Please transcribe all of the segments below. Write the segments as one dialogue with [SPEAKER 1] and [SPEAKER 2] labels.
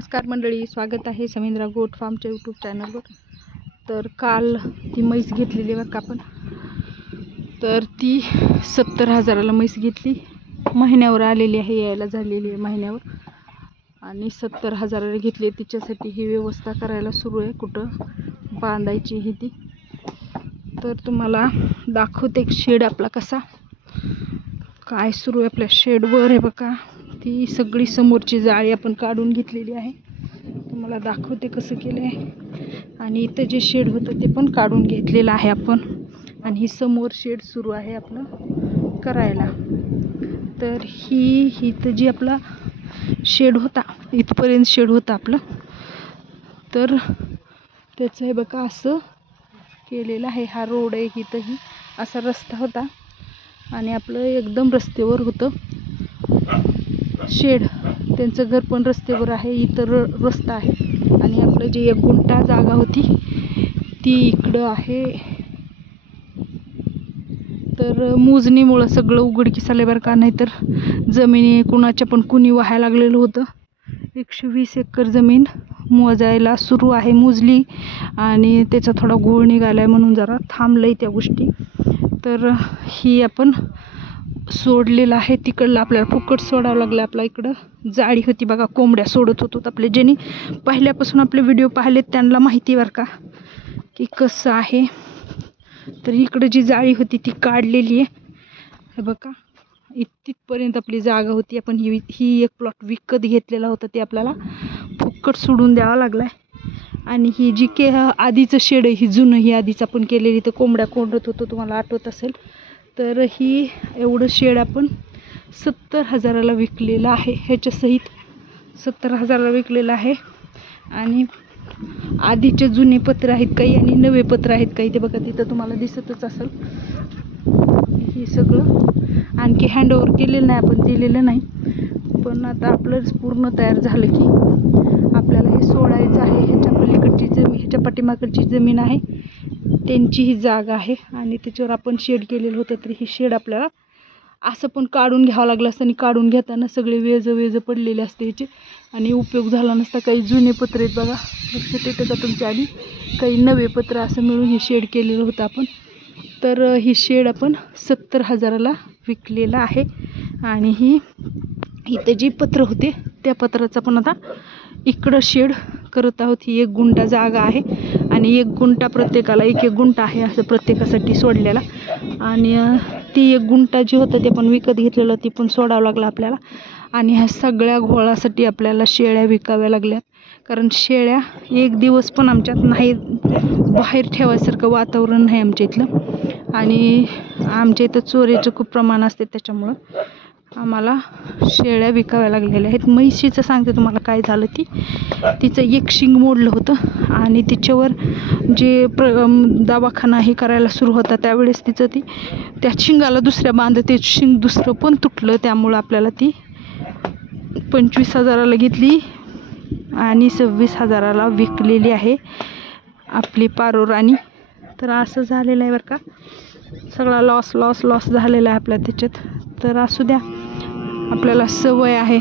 [SPEAKER 1] नमस्कार मंडळी स्वागत आहे समिंद्रा गोट फार्मच्या यूट्यूब चॅनलवर तर काल ती म्हैस घेतलेली बघा आपण. तर ती सत्तर हजाराला म्हैस घेतली. महिन्यावर आलेली आहे यायला झालेली आहे महिन्यावर. आणि सत्तर हजाराला घेतली तिच्यासाठी ही व्यवस्था करायला सुरू आहे. कुठं बांधायची ही ती. तर तुम्हाला दाखवते एक शेड आपला कसा. काय सुरू आहे आपल्या शेडवर आहे बघा. ती सगळी समोरची जाळी आपण काढून घेतलेली आहे. तुम्हाला दाखवते कसं केलं आहे आणि इथं जे शेड होतं ते पण काढून घेतलेलं आहे आपण. आणि ही समोर शेड सुरू आहे आपलं करायला. तर ही इथं जी आपला शेड होता इथपर्यंत शेड होता आपलं. तर त्याचं हे बघा असं केलेलं आहे. हा रोड आहे इथंही असा रस्ता होता. आणि आपलं एकदम रस्त्यावर होतं. शेड त्यांचं घर पण रस्त्यावर आहे इतर र- रस्ता आहे. आणि आपलं जे एक गुंटा जागा होती ती इकडं आहे. तर मोजणीमुळं सगळं उघडकीस आले बरं का नाहीतर जमिनी कुणाच्या पण कुणी व्हायला लागलेलं होतं. एकशे वीस एकर जमीन मोजायला सुरू आहे मोजली आणि त्याचा थोडा घोळ निघाला आहे म्हणून जरा थांबलं आहे त्या गोष्टी. तर ही आपण सोडलेलं आहे. तिकडलं आपल्याला फुकट सोडावं लागलं आपल्या इकडं. जाळी होती बघा कोंबड्या सोडत होतो आपले ज्यांनी पहिल्यापासून आपले व्हिडिओ पाहिलेत त्यांना माहिती बरं का की कसं आहे. तर इकडं जी जाळी होती ती काढलेली आहे. हे बघा इत तिथपर्यंत आपली जागा होती. आपण ही ही एक प्लॉट विकत घेतलेला होता ते आपल्याला फुकट सोडून द्यावा लागला आहे आणि ही जी के आधीचं शेड आहे ही जुनं ही आधीच आपण केलेली तर कोंबड्या कोंडत होतो तुम्हाला आठवत असेल. तर ही एवढं शेड आपण सत्तर हजाराला विकलेलं आहे. ह्याच्यासहित सत्तर हजाराला विकलेलं आहे. आणि आधीचे जुने पत्र आहेत काही आणि नवे पत्र आहेत काही. ते बघा तिथं तुम्हाला दिसतच असेल. हे सगळं आणखी हँडओव्हर केलेलं नाही आपण दिलेलं नाही. पण आता आपलं पूर्ण तयार झालं की आपल्याला हे सोडायचं आहे. ह्याच्या पलीकडची जमीन ह्याच्या पाठीमाकडची जमीन आहे. त्यांची ही जागा आहे आणि त्याच्यावर आपण शेड केलेलं होतं तर ही शेड आपल्याला असं पण काढून घ्यावं लागलं असतं आणि काढून घेताना सगळे वेज वेज पडलेले असते ह्याचे आणि उपयोग झाला नसता. काही जुने पत्र आहेत बघा. लक्षात येतं का तुमच्या आधी? काही नवे पत्र असं मिळून हे शेड केलेलं होतं आपण. तर ही शेड आपण सत्तर हजाराला विकलेला आहे. आणि ही इथे जी पत्र होते त्या पत्राचा पण आता इकडं शेड करत आहोत. ही एक गुंडा जागा आहे. आणि एक गुंठा प्रत्येकाला एक एक गुंठा आहे असं प्रत्येकासाठी सोडलेला. आणि ती एक गुंठा जी होतं ते पण विकत घेतलेलं ती पण सोडावं लागलं आपल्याला. आणि ह्या सगळ्या घोळासाठी आपल्याला शेळ्या विकाव्या लागल्यात. कारण शेळ्या एक दिवस पण आमच्यात नाही बाहेर ठेवायसारखं वातावरण नाही आमच्या इथलं. आणि आमच्या इथं चोरीचं खूप प्रमाण असते त्याच्यामुळं. आम्हाला शेळ्या विकाव्या लागलेल्या आहेत. म्हैशीचं सांगते तुम्हाला काय झालं ती. तिचं एक शिंग मोडलं होतं आणि तिच्यावर जे प्र दवाखाना हे करायला सुरू होता त्यावेळेस तिचं ती त्या शिंगाला दुसऱ्या बांधत ते शिंग दुसरं पण तुटलं. त्यामुळं आपल्याला ती पंचवीस हजाराला घेतली आणि सव्वीस हजाराला विकलेली आहे आपली पारो राणी. तर असं झालेलं आहे बरं का. सगळा लॉस लॉस लॉस झालेला आहे आपल्या त्याच्यात. तर असू द्या. आपल्याला सवय आहे.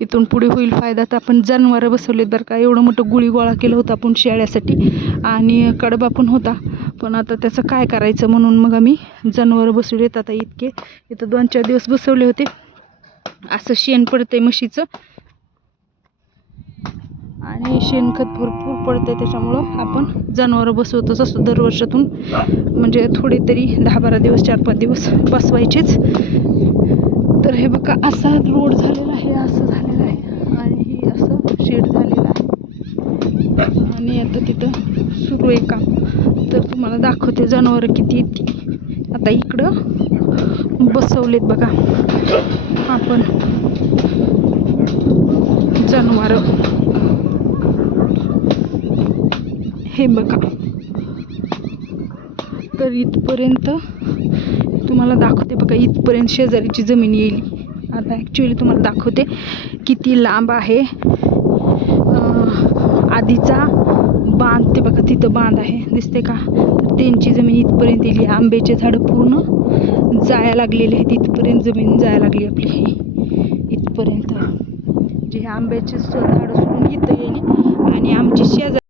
[SPEAKER 1] इथून पुढे होईल फायदा. तर आपण जनावरं बसवलेत बरं का. एवढं मोठं गुळी गोळा केलं होतं आपण शेळ्यासाठी. आणि कडबा पण होता. पण आता त्याचं काय करायचं म्हणून मग आम्ही जनावरं बसवलेत आता इतके. इथं दोन चार दिवस बसवले होते. असं शेण पडतंय म्हशीचं. आणि शेणखत भरपूर पडतंय. त्याच्यामुळं आपण जनावरं बसवतच असतो दरवर्षातून. म्हणजे थोडे तरी दहा बारा दिवस चार पाच दिवस बसवायचेच. तर हे बघा असा रोड झालेला आहे असं झालेलं आहे. आणि हे असं शेड झालेलं आहे. आणि आता तिथं सुरू आहे काम. तर तुम्हाला दाखवते जनावरं किती येते आता इकडं बसवलेत बघा. आपण जनावरं. हे बघा. तर इथपर्यंत तुम्हाला दाखवते बघा इथपर्यंत शेजारीची जमीन येईल. आता ॲक्च्युली तुम्हाला दाखवते किती लांब आहे. आधीचा बांध ते बघा तिथं बांध आहे. दिसते का? तर त्यांची जमीन इथपर्यंत येईल. आंब्याचे झाडं पूर्ण जाया लागलेले आहेत. इथपर्यंत जमीन जाया लागली आपली. ही इथपर्यंत. जे हे आंब्याचे झाड सुरून घेता येईल आणि आमची शेजारी